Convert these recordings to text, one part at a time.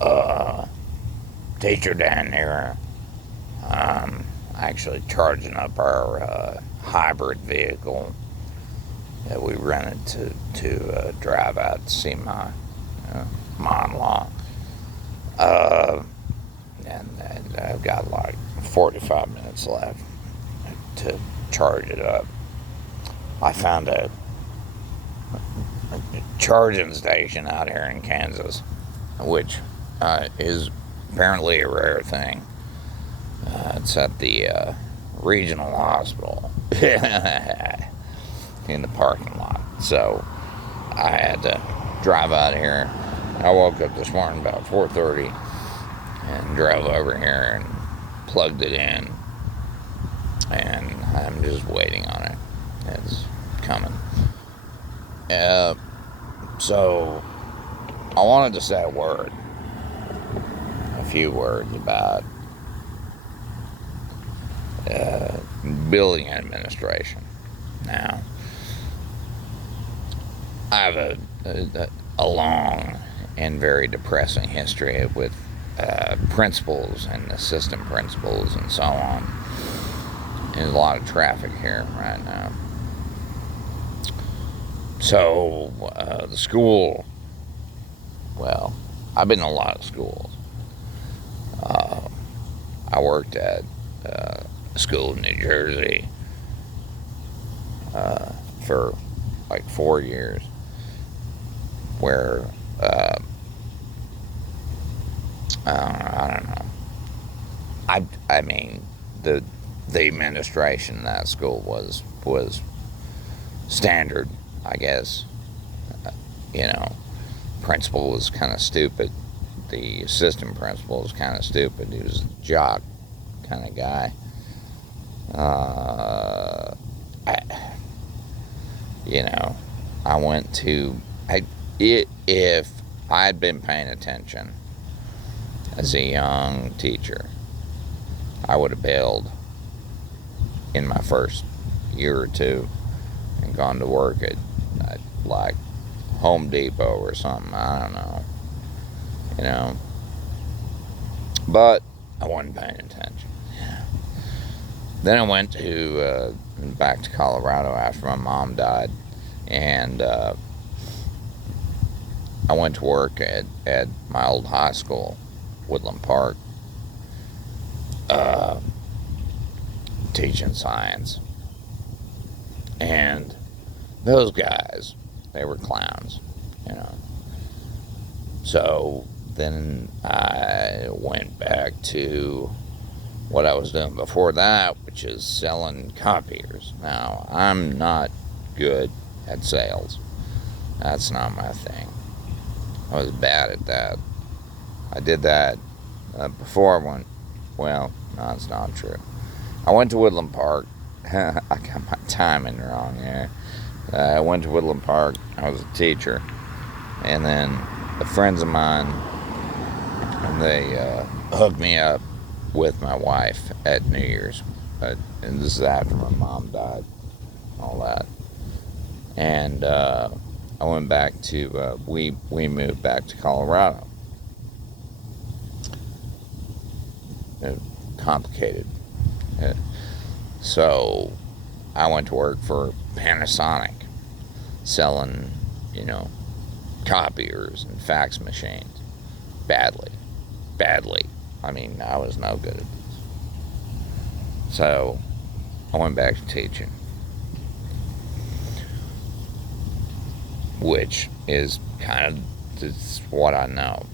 uh, teacher down here, actually charging up our hybrid vehicle that we rented to drive out to see my mom-in-law. Uh, and I've got like 45 minutes left to charge it up. I found a charging station out here in Kansas, which is apparently a rare thing. It's at the regional hospital in the parking lot. So I had to drive out here. I woke up this morning about 4:30 and drove over here and plugged it in, and I'm just waiting on it. It's coming. So I wanted to say a few words about building administration. Now, I have a long and very depressing history with principals and assistant principals and so on. There's a lot of traffic here right now. So, the school, well, I've been in a lot of schools. I worked at a school in New Jersey for like 4 years, where I don't know. I mean, the administration in that school was standard, I guess. You know, principal was kind of stupid. The assistant principal was kind of stupid. He was a jock kind of guy. I went to if I'd been paying attention as a young teacher, I would have bailed in my first year or two and gone to work at like Home Depot or something. I don't know, you know. But I wasn't paying attention. Then I went to back to Colorado after my mom died, and I went to work at my old high school, Woodland Park, teaching science. And those guys, they were clowns, you know. So then I went back to what I was doing before that, which is selling copiers. Now, I'm not good at sales. That's not my thing. I was bad at that. I did that before I went. Well, no, it's not true. I went to Woodland Park. I got my timing wrong here. I went to Woodland Park. I was a teacher. And then the friends of mine, they hooked me up with my wife at New Year's. And this is after my mom died. All that. And I went back to, we moved back to Colorado. Complicated. So I went to work for Panasonic, selling, copiers and fax machines. Badly. I mean, I was no good at this. So I went back to teaching, which is kind of just what I know.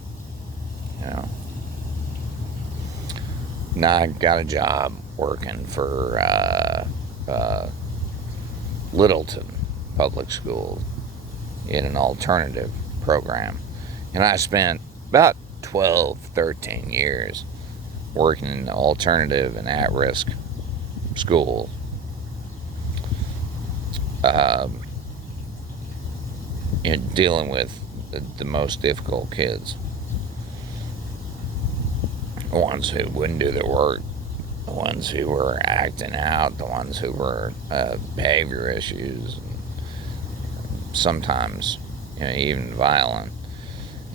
Now I got a job working for Littleton Public Schools in an alternative program. And I spent about 12, 13 years working in alternative and at-risk schools. Dealing with the most difficult kids. The ones who wouldn't do their work, the ones who were acting out, the ones who were behavior issues, sometimes even violent.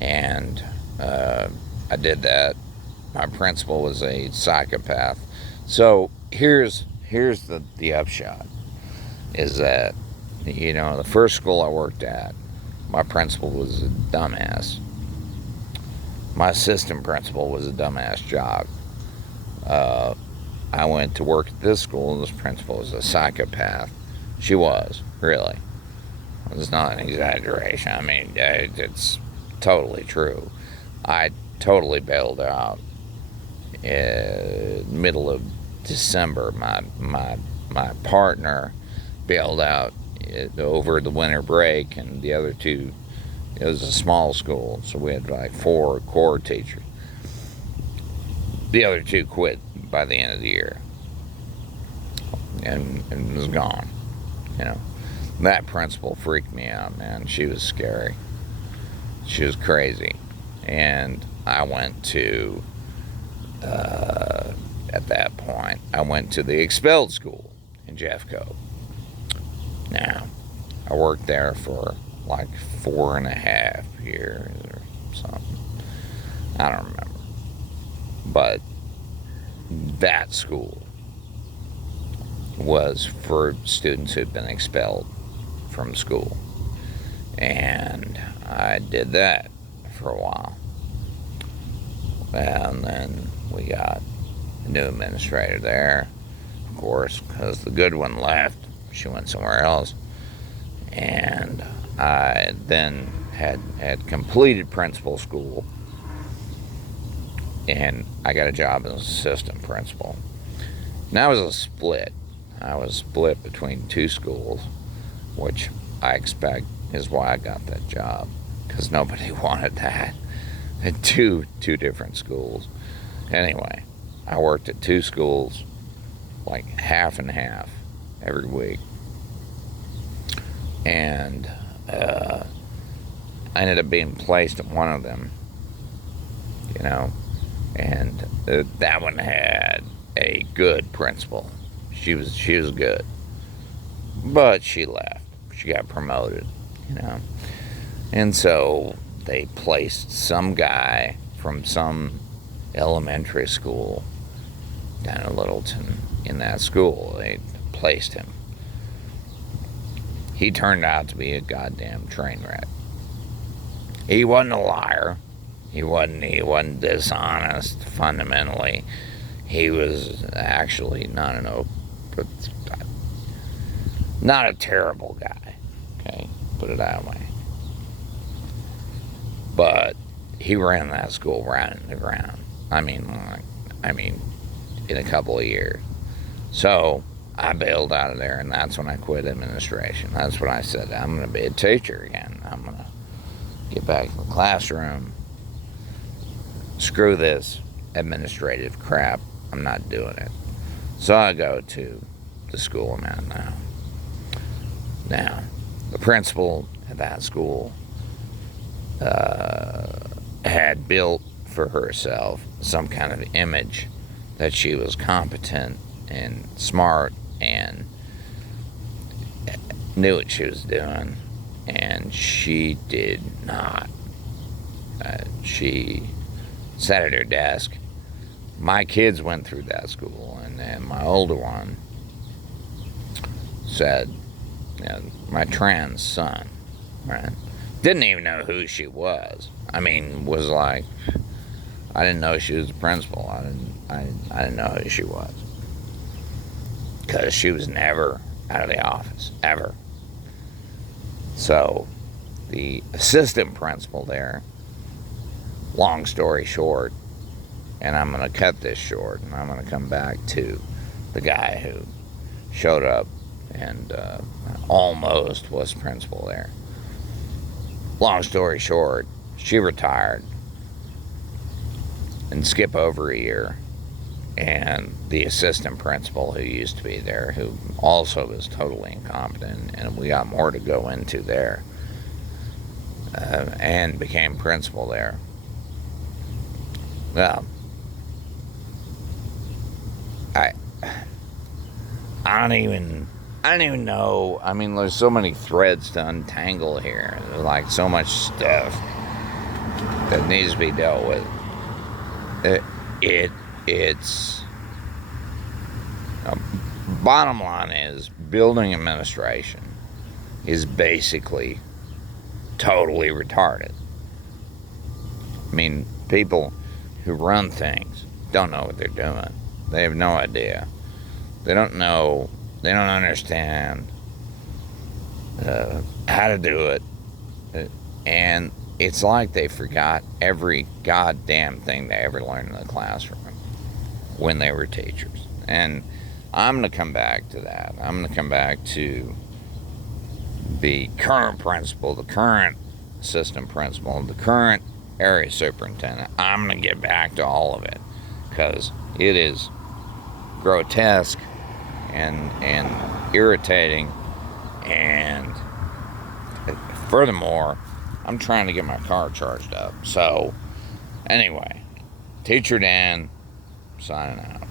And I did that. My principal was a psychopath. So here's the upshot is that, the first school I worked at, my principal was a dumbass. My assistant principal was a dumbass jock. I went to work at this school, and this principal was a psychopath. She was, really. It's not an exaggeration. I mean, it's totally true. I totally bailed out middle of December. My partner bailed out over the winter break, and the other two, it was a small school, so we had like 4 core teachers. The other 2 quit by the end of the year and was gone. That principal freaked me out, man. She was scary. She was crazy. And I went to, at that point, I went to the expelled school in Jeffco. Now, I worked there for like 4.5 years or something. I don't remember. But that school was for students who'd been expelled from school. And I did that for a while. And then we got a new administrator there, of course, because the good one left. She went somewhere else. And I then had completed principal school, and I got a job as assistant principal. And that was a split. I was split between 2 schools, which I expect is why I got that job, because nobody wanted that at two different schools. Anyway, I worked at 2 schools, like half and half every week. And I ended up being placed at one of them, and that one had a good principal. She was good, but she left. She got promoted, and so they placed some guy from some elementary school down in Littleton in that school. They placed him. He turned out to be a goddamn train wreck. He wasn't a liar. He wasn't dishonest fundamentally. He was actually not a terrible guy. Okay, put it that way. But he ran that school right in the ground. I mean, in a couple of years. So I bailed out of there, and that's when I quit administration. That's when I said, I'm going to be a teacher again. I'm going to get back in the classroom. Screw this administrative crap. I'm not doing it. So I go to the school I'm at now. Now, the principal at that school had built for herself some kind of image that she was competent and smart and knew what she was doing, and she did not. She sat at her desk. My kids went through that school, and then my older one said, my trans son, right, didn't even know who she was. I mean, was like, I didn't know she was the principal. I didn't know who she was, because she was never out of the office, ever. So the assistant principal there, long story short, and I'm going to cut this short, and I'm going to come back to the guy who showed up and almost was principal there. Long story short, she retired, and skip over a year, and the assistant principal who used to be there, who also was totally incompetent, and we got more to go into there, and became principal there. Well, I don't even know. I mean, there's so many threads to untangle here. There's like so much stuff that needs to be dealt with. It, it's bottom line is building administration is basically totally retarded. I mean, people who run things don't know what they're doing. They have no idea. They don't know. They don't understand how to do it. And it's like they forgot every goddamn thing they ever learned in the classroom when they were teachers. And I'm going to come back to that. I'm going to come back to the current principal, the current assistant principal, the current area superintendent. I'm going to get back to all of it because it is grotesque and irritating. And furthermore, I'm trying to get my car charged up. So, anyway, Teacher Dan signing out.